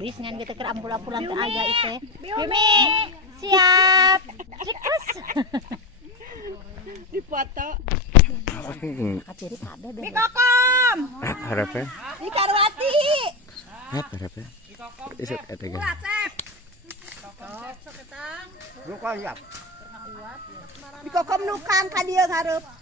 Bis ngan kita ke ampul-ampulan ke aja itu. Bimi, siap. Cikus. Dipoto. Kaciri kada deh. Kokom. Harapnya? Di Karwati. Harapnya? Isuk eta ge. Di Kokom nukang ka dieu ngarep.